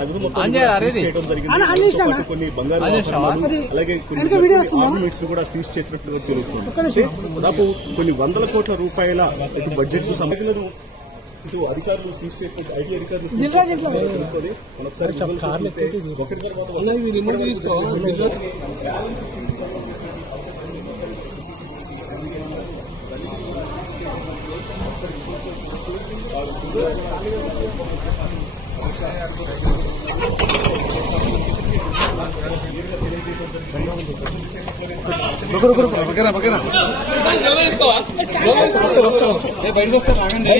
నగదు మొత్తం చేయడం జరిగింది కొన్ని అలాగే దాదాపు కొన్ని వందల కోట్ల రూపాయల బడ్జెట్ అధికారులు సీజ్ ఐటీ అధికారులు ఒకటి తర్వాత रुको रुको रुको वगैरह वगैरह వస్తే వస్తే వస్తే బయటకు వస్తే రాగండి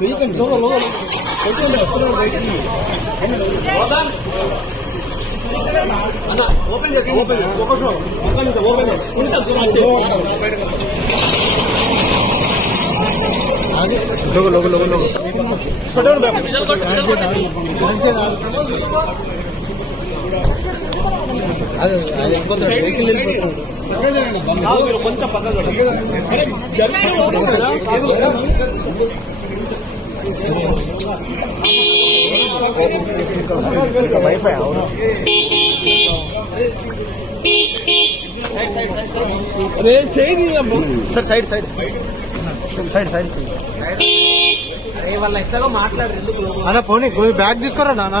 వెహికల్ లోగో లోగో ఓపెన్ చేసి ఓపెన్ ఒకసారి ఓపెన్ ఓపెన్ లోగో లోగో లోగో లోగో పెట్టండి కొంచెం పక్కన వైఫై అవును అరే sir side side side side అరే వాళ్ళ ఎట్లాగో మాట్లాడరు ఎందుకు అన్న పోనీ బ్యాగ్ తీసుకోరా నాన్న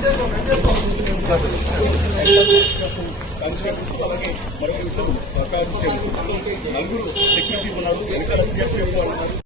అలాగే మరొక ఇద్దరు నలుగురు సెక్యూరిటీ ఉన్నారు వెనకాల సిఆర్పీ ఉన్నారు